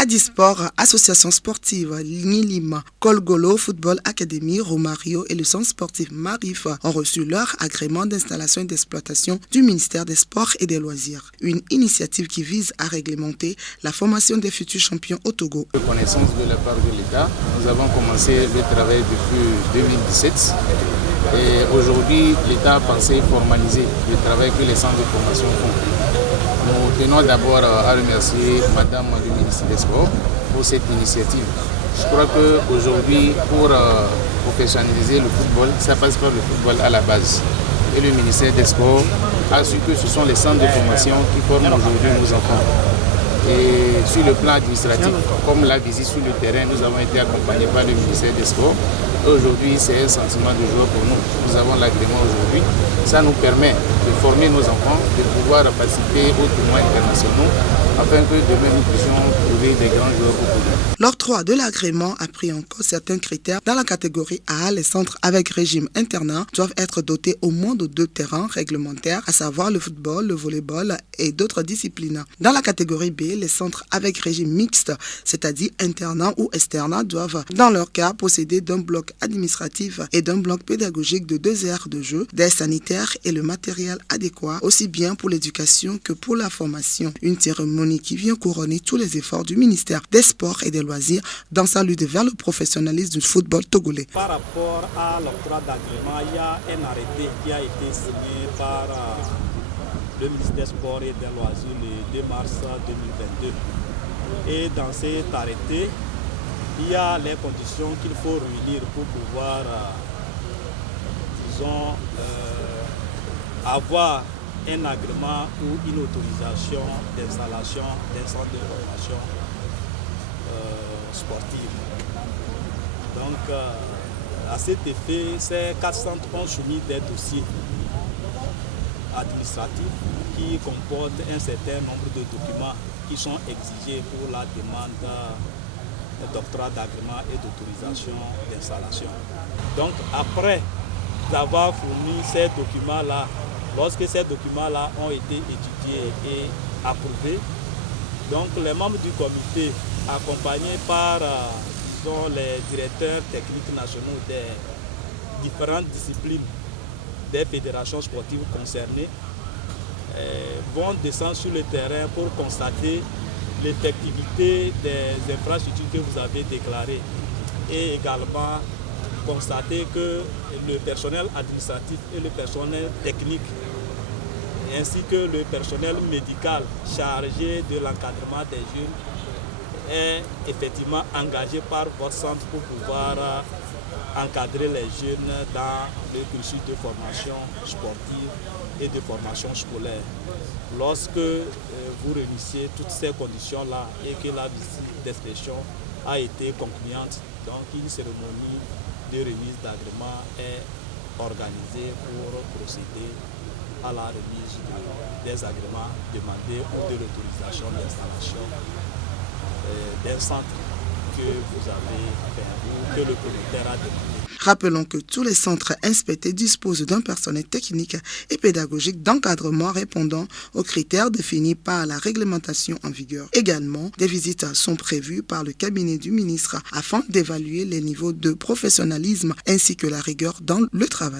Adisport, Association sportive Nilima, Kolgolo Football Academy, Romario et le centre sportif Marif ont reçu leur agrément d'installation et d'exploitation du ministère des Sports et des Loisirs. Une initiative qui vise à réglementer la formation des futurs champions au Togo. Reconnaissance de la part de l'État, nous avons commencé le travail depuis 2017 et aujourd'hui l'État a pensé formaliser le travail que les centres de formation font. Nous tenons d'abord à remercier Madame le ministre des Sports pour cette initiative. Je crois qu'aujourd'hui, pour professionnaliser le football, ça passe par le football à la base. Et le ministère des Sports a su que ce sont les centres de formation qui forment aujourd'hui nos enfants. Et sur le plan administratif, comme la visite sur le terrain, nous avons été accompagnés par le ministère des Sports. Aujourd'hui, c'est un sentiment de joie pour nous. Nous avons l'agrément aujourd'hui. Ça nous permet de former nos enfants, de pouvoir participer aux tournois internationaux, afin que demain nous puissions trouver des grands joueurs au Togo. L'octroi de l'agrément a pris en compte certains critères. Dans la catégorie A, les centres avec régime internat doivent être dotés au moins de 2 terrains réglementaires, à savoir le football, le volleyball et d'autres disciplines. Dans la catégorie B, les centres avec régime mixte, c'est-à-dire internat ou externat, doivent, dans leur cas, posséder d'un bloc administratif et d'un bloc pédagogique de 2 aires de jeu, des sanitaires et le matériel adéquat, aussi bien pour l'éducation que pour la formation. Une cérémonie qui vient couronner tous les efforts du ministère des Sports et des Loisirs dans sa lutte vers le professionnalisme du football togolais. Par rapport à l'octroi d'agrément, il y a un arrêté qui a été signé par le ministère des Sports et des Loisirs le 2 mars 2022. Et dans cet arrêté, il y a les conditions qu'il faut réunir pour pouvoir, avoir un agrément ou une autorisation d'installation d'un centre de formation sportive. Donc, à cet effet, ces 4 centres ont soumis des dossiers administratifs qui comportent un certain nombre de documents qui sont exigés pour la demande d'octroi d'agrément et d'autorisation d'installation. Donc, après avoir fourni ces documents-là, lorsque ces documents-là ont été étudiés et approuvés, donc les membres du comité, accompagnés par les directeurs techniques nationaux des différentes disciplines des fédérations sportives concernées, vont descendre sur le terrain pour constater l'effectivité des infrastructures que vous avez déclarées et également constater que le personnel administratif et le personnel technique ainsi que le personnel médical chargé de l'encadrement des jeunes est effectivement engagé par votre centre pour pouvoir encadrer les jeunes dans le cursus de formation sportive et de formation scolaire. Lorsque vous réunissez toutes ces conditions-là et que la visite d'inspection a été concluante, donc une cérémonie de remise d'agrément est organisée pour procéder à la remise des agréments demandés ou de l'autorisation d'installation d'un centre que vous avez fait ou que le propriétaire a demandé. Rappelons que tous les centres inspectés disposent d'un personnel technique et pédagogique d'encadrement répondant aux critères définis par la réglementation en vigueur. Également, des visites sont prévues par le cabinet du ministre afin d'évaluer les niveaux de professionnalisme ainsi que la rigueur dans le travail.